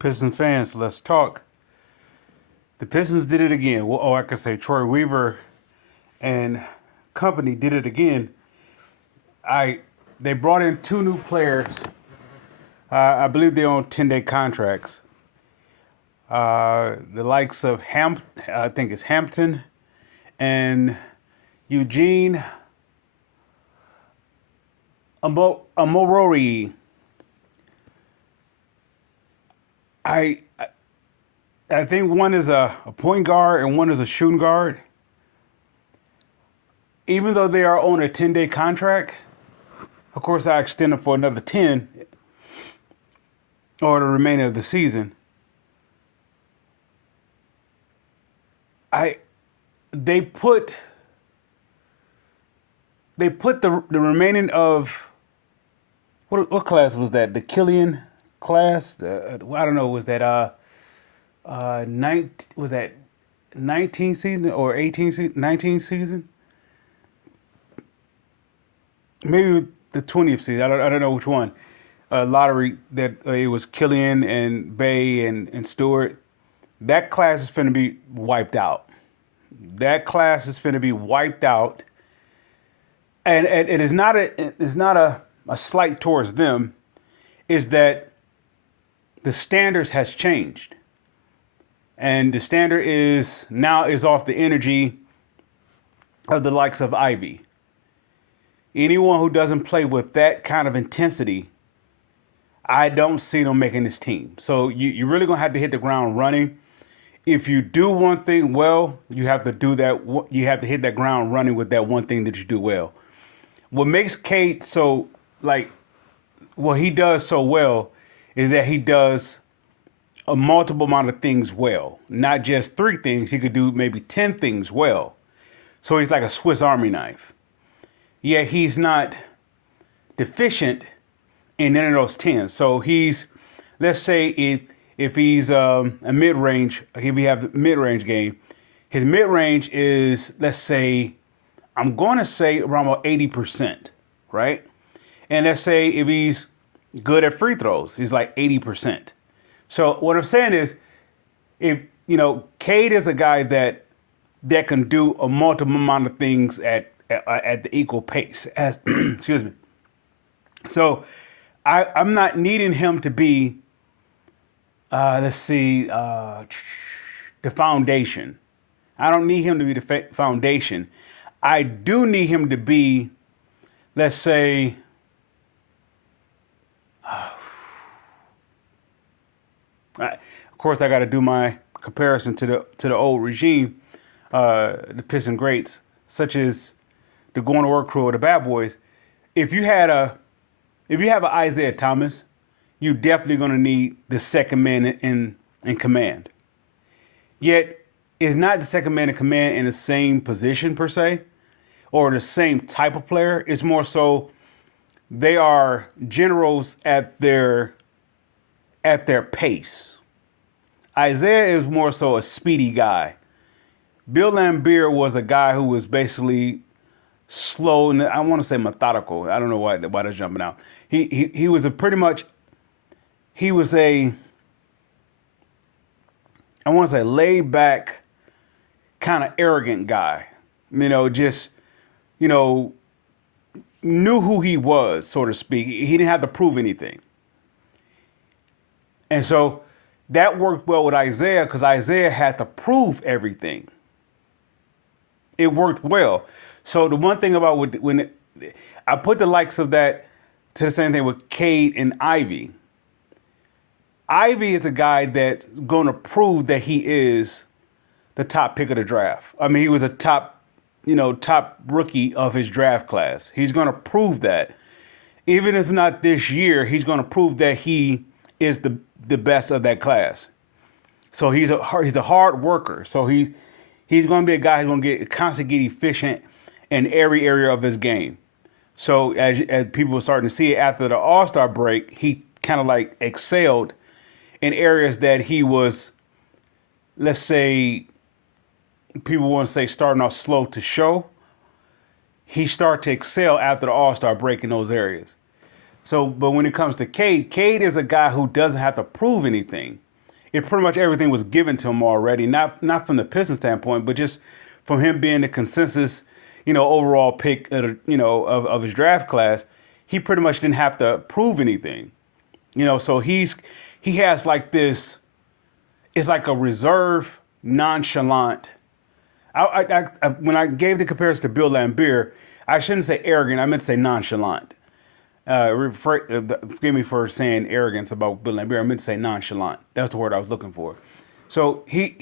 Pistons fans, let's talk. The Pistons did it again. Well, I could say Troy Weaver and company did it again. I They brought in two new players. I believe they're on 10-day contracts. The likes of I think it's Hampton and Eugene Amorori. I I think one is a point guard and one is a shooting guard. Even though they are on a 10-day contract, of course I extend them for another 10 or the remainder of the season. I they put the remaining of what class was that? The Killian class? I don't know. Was that 19 season or 18 season? 19 season? Maybe the 20th season. I don't know which one. Lottery that it was Killian and Bay and Stewart. That class is finna be wiped out. That class is finna be wiped out, and it is not a slight towards them. Is that the standards has changed, and the standard is now is off the energy of the likes of Ivy. Anyone who doesn't play with that kind of intensity, I don't see them making this team. So you're really gonna have to hit the ground running. If you do one thing well, you have to do that. You have to hit that ground running with that one thing that you do well. What makes Kate so like what he does so well is that he does a multiple amount of things well, not just three things. He could do maybe 10 things well. So he's like a Swiss Army knife. Yet he's not deficient in any of those 10. So he's, let's say if he's a mid-range, if we have a mid-range game, his mid-range is, let's say, I'm going to say around about 80%, right? And let's say if he's good at free throws, he's like 80%. So what I'm saying is, if, Cade is a guy that can do a multiple amount of things at the equal pace as excuse me. So I'm not needing him to be let's see the foundation. I don't need him to be the foundation. I do need him to be, let's say, of course I got to do my comparison to the old regime, the Piston greats, such as the Going to Work crew or the Bad Boys. If you have an Isaiah Thomas, you're definitely going to need the second man in command. Yet, it's not the second man in command in the same position per se, or the same type of player. It's more so they are generals at their pace. Isaiah is more so a speedy guy. Bill Laimbeer was a guy who was basically slow and I want to say methodical. I don't know why they're jumping out. He was a pretty much he was a I want to say laid back, kind of arrogant guy. Just knew who he was, so to speak. He didn't have to prove anything. And so that worked well with Isaiah because Isaiah had to prove everything. It worked well. So the one thing about when I put the likes of that to the same thing with Cade and Ivy. Ivy is a guy that's going to prove that he is the top pick of the draft. I mean, he was a top rookie of his draft class. He's going to prove that. Even if not this year, he's going to prove that he is the best of that class. So he's a hard worker. So he's going to be a guy who's going to constantly get efficient in every area of his game. So as people were starting to see it after the All-Star break, he kind of like excelled in areas that he was, let's say, people want to say starting off slow to show. He started to excel after the All-Star break in those areas. So, but when it comes to Cade is a guy who doesn't have to prove anything. it pretty much everything was given to him already. Not from the Pistons standpoint, but just from him being the consensus, overall pick of his draft class. He pretty much didn't have to prove anything. So he has like this. It's like a reserve, nonchalant. When I gave the comparison to Bill Laimbeer, I shouldn't say arrogant. I meant to say nonchalant. Forgive me for saying arrogance about Bill Laimbeer. I meant to say nonchalant. That's the word I was looking for. So he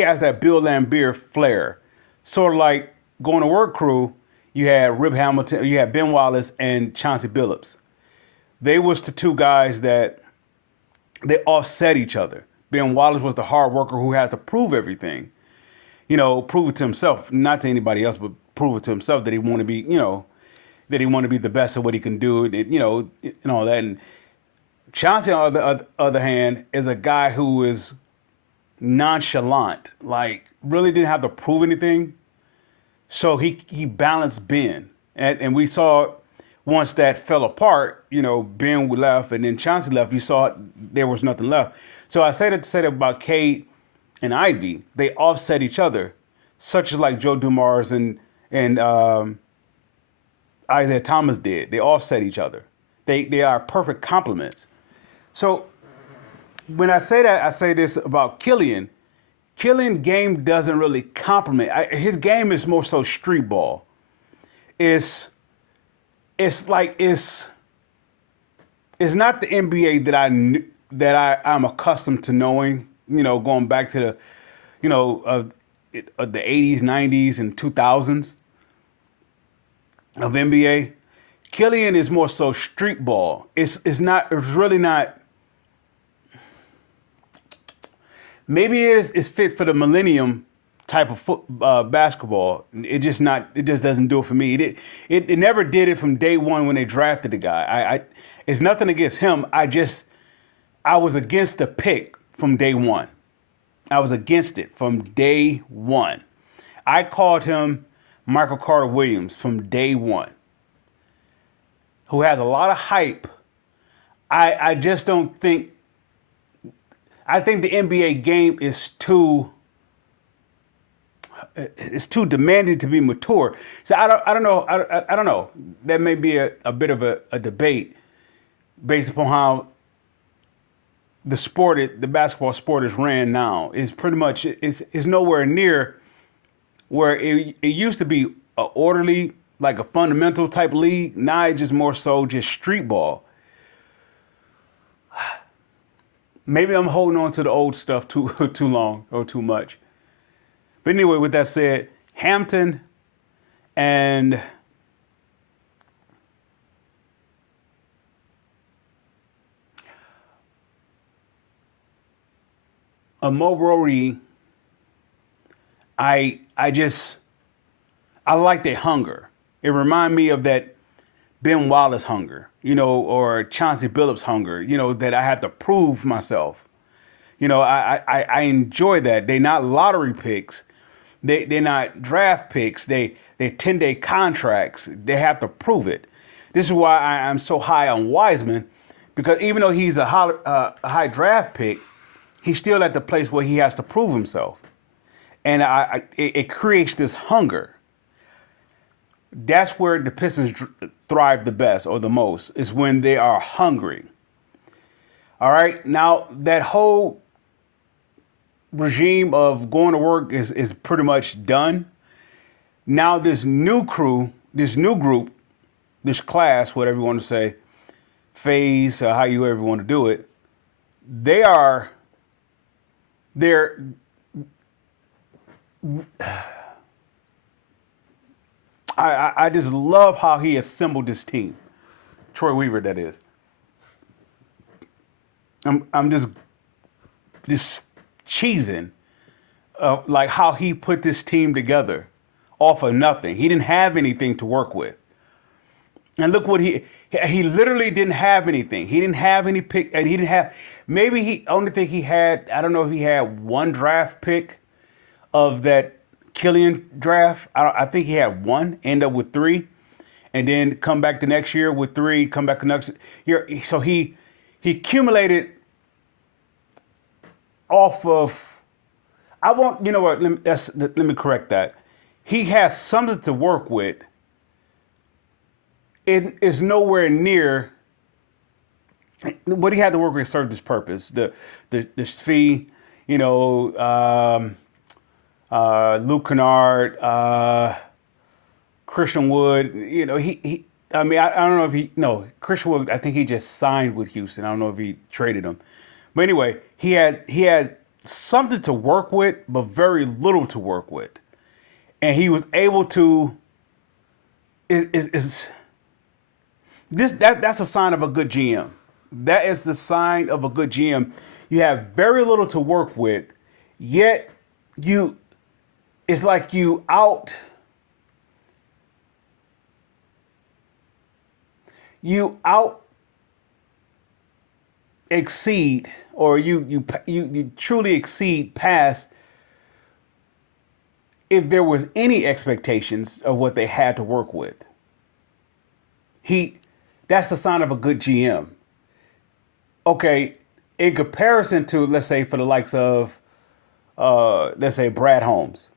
has that Bill Laimbeer flair, sort of like Going to Work crew. You had Rip Hamilton, you had Ben Wallace and Chauncey Billups. They was the two guys that they offset each other. Ben Wallace was the hard worker who has to prove everything, prove it to himself, not to anybody else, but prove it to himself that he want to be, that he want to be the best at what he can do, and all that. And Chauncey, on the other hand, is a guy who is nonchalant, like really didn't have to prove anything. So he balanced Ben, and we saw once that fell apart, Ben left and then Chauncey left. You saw there was nothing left. So I say that to say that about Cade and Ivy, they offset each other, such as like Joe Dumars and Isaiah Thomas did. They offset each other. They are perfect complements. So when I say that, I say this about Killian. Killian game doesn't really complement. His game is more so street ball. It's not the NBA that I'm accustomed to knowing. Going back to the the 80s, 90s, and 2000s of NBA. Killian is more so street ball. It's really not. Maybe it's fit for the millennium type of basketball. It just doesn't do it for me. It never did it from day one when they drafted the guy. It's nothing against him. I was against the pick from day one. I was against it from day one. I called him Michael Carter Williams from day one, who has a lot of hype. I just don't think. I think the NBA game is too demanding to be mature. So I don't know. I don't know. That may be a bit of a debate based upon how the basketball sport is ran now. It's pretty much it's nowhere near where it used to be a orderly, like a fundamental type league. Now it's just more so just street ball. Maybe I'm holding on to the old stuff too long or too much. But anyway, with that said, Hampton and Mo, I like their hunger. It reminds me of that Ben Wallace hunger, or Chauncey Billups hunger, that I have to prove myself. I enjoy that. They're not lottery picks. They're not draft picks. They're 10-day contracts. They have to prove it. This is why I'm so high on Wiseman, because even though he's a high draft pick, he's still at the place where he has to prove himself. And it creates this hunger. That's where the Pistons thrive the best or the most, is when they are hungry. All right. Now, that whole regime of going to work is pretty much done. Now, this new group, this class, whatever you want to say, phase, how you ever want to do it, they're I just love how he assembled this team. Troy Weaver, that is. I'm just cheesing like how he put this team together off of nothing. He didn't have anything to work with. And look what he literally didn't have anything. He didn't have any pick. And he didn't have, maybe he only thing he had, I don't know if he had one draft pick of that Killian draft. I think he had one, end up with three, and then come back the next year with three, come back the next year. So he accumulated off of. I want you know what? Let me correct that. He has something to work with. It is nowhere near what he had to work with served his purpose. The fee, you know, Luke Kennard, Christian Wood. You know, he I mean, I don't know if he no Christian Wood. I think he just signed with Houston. I don't know if he traded him, but anyway, he had something to work with, but very little to work with, and he was able to. Is this that's a sign of a good GM. That is the sign of a good GM. You have very little to work with, yet you it's like you out exceed or you truly exceed past if there was any expectations of what they had to work with. He that's the sign of a good GM. Okay, in comparison to let's say for the likes of let's say Brad Holmes.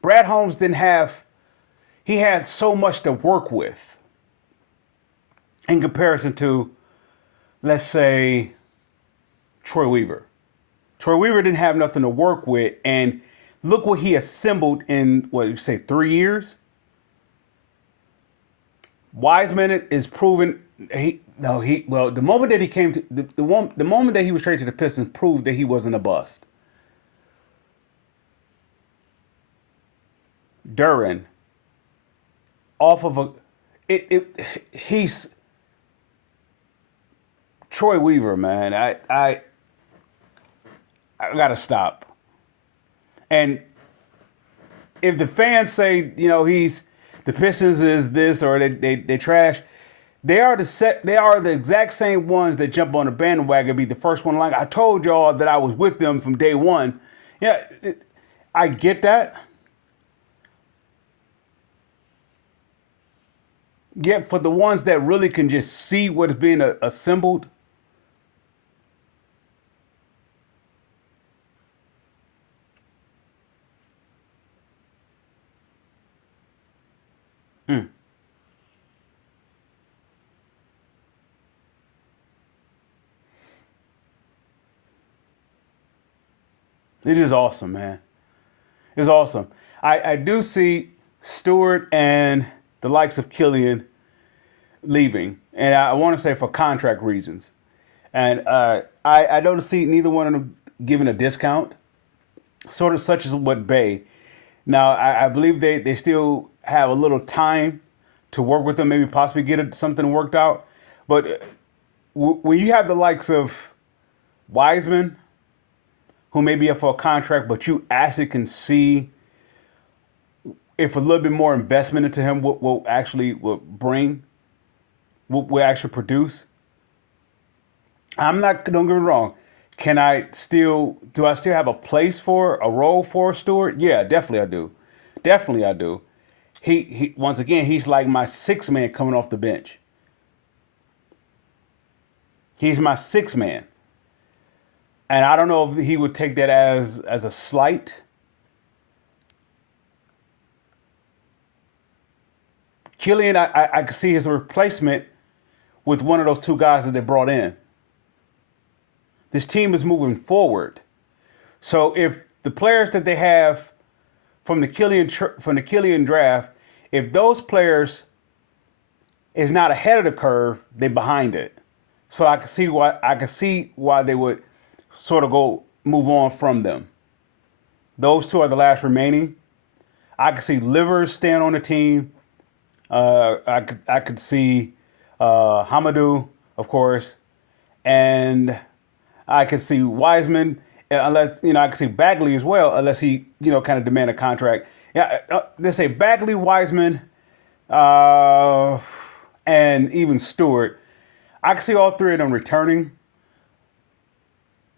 Brad Holmes didn't have he had so much to work with in comparison to let's say Troy Weaver. Troy Weaver didn't have nothing to work with, and look what he assembled in what you say 3 years. Wiseman is proven he no he well the moment that he came to the moment that he was traded to the Pistons proved that he wasn't a bust. Duran off of a he's Troy Weaver, man. I gotta stop. And if the fans say, you know, he's the Pistons is this or they trash, they are the exact same ones that jump on the bandwagon, be the first one. Like I told y'all that I was with them from day one. Yeah, I get that. Yet for the ones that really can just see what's being assembled, it is awesome, man. It's awesome. I do see Stewart and the likes of Killian leaving, and I want to say for contract reasons. And I don't see neither one of them giving a discount, sort of such as what Bay. Now, I believe they still have a little time to work with them, maybe possibly get something worked out. But when you have the likes of Wiseman, who may be up for a contract, but you actually can see if a little bit more investment into him will actually will bring, will actually produce. I'm not, don't get me wrong. Do I still have a place for, a role for Stewart? Yeah, definitely I do. Definitely I do. Once again, he's like my sixth man coming off the bench. He's my sixth man. And I don't know if he would take that as a slight. Killian, I could see his replacement with one of those two guys that they brought in. This team is moving forward. So if the players that they have from the Killian draft, if those players is not ahead of the curve, they're behind it. So I can see why they would sort of go move on from them. Those two are the last remaining. I could see Livers staying on the team. I could see Hamadou, of course, and I could see Wiseman, unless I could see Bagley as well, unless he kind of demand a contract. Yeah, let's say Bagley, Wiseman, and even Stewart. I could see all three of them returning,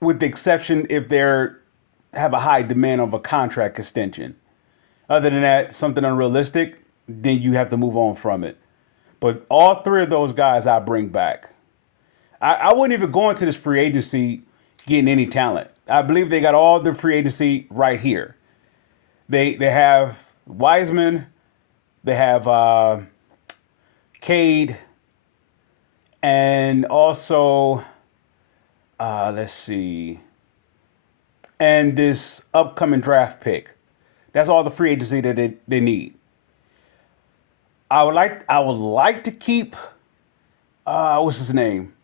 with the exception if they're have a high demand of a contract extension. Other than that, something unrealistic, then you have to move on from it. But all three of those guys I bring back. I wouldn't even go into this free agency getting any talent. I believe they got all the free agency right here. They have Wiseman, they have Cade, and also let's see, and this upcoming draft pick. That's all the free agency that they need. I would like to keep what's his name?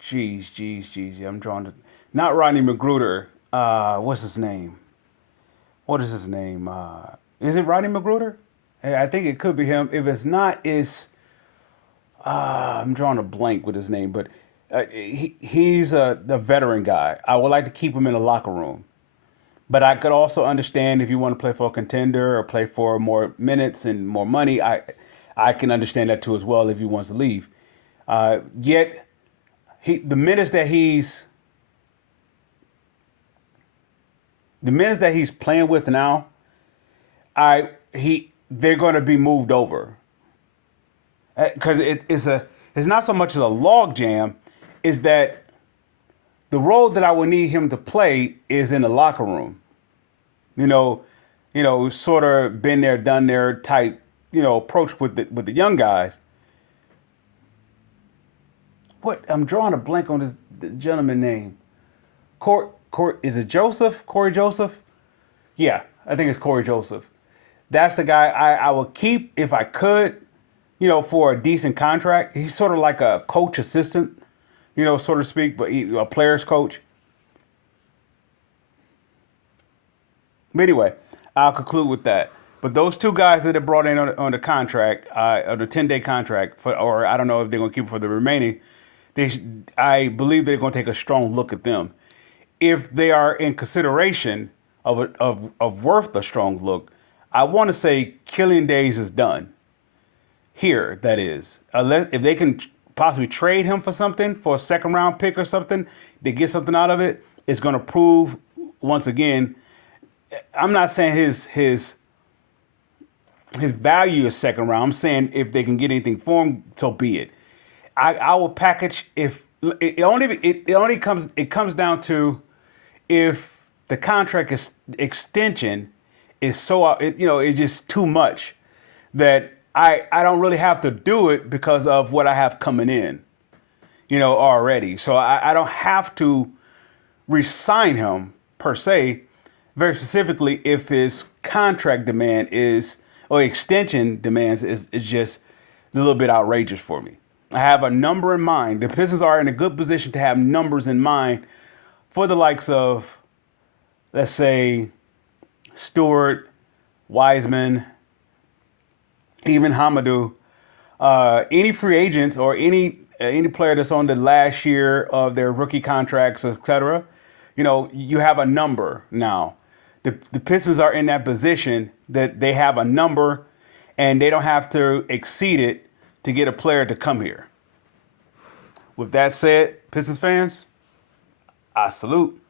Jeez. I'm drawing to not Rodney McGruder. What's his name? What is his name? Is it Rodney McGruder? I think it could be him. If it's not, it's I'm drawing a blank with his name, but he's the veteran guy. I would like to keep him in the locker room. But I could also understand if you want to play for a contender or play for more minutes and more money. I can understand that too as well if he wants to leave. Yet the minutes that he's playing with now, they're going to be moved over because it's not so much as a log jam, is that the role that I would need him to play is in the locker room. You know, sort of been there, done there type, approach with the young guys. What I'm drawing a blank on this the gentleman name. Is it Joseph? Corey Joseph? Yeah, I think it's Corey Joseph. That's the guy I would keep if I could, for a decent contract. He's sort of like a coach assistant, so to speak, but a player's coach. But anyway, I'll conclude with that. But those two guys that they brought in on the contract, on the 10-day contract, or I don't know if they're going to keep it for the remaining, I believe they're going to take a strong look at them. If they are in consideration of worth a strong look, I want to say Killian Days is done. Here, that is. If they can possibly trade him for something, for a second round pick or something, to get something out of it, it's going to prove, once again, I'm not saying his value is second round. I'm saying if they can get anything for him, so be it. I will package if it comes down to if the contract extension is it's just too much that I don't really have to do it because of what I have coming in, already. So I don't have to re-sign him per se. Very specifically, if his contract demand or extension demands is just a little bit outrageous for me. I have a number in mind. The Pistons are in a good position to have numbers in mind for the likes of, let's say, Stewart, Wiseman, even Hamadou, any free agents or any player that's on the last year of their rookie contracts, etc. You have a number now. The Pistons are in that position that they have a number and they don't have to exceed it to get a player to come here. With that said, Pistons fans, I salute.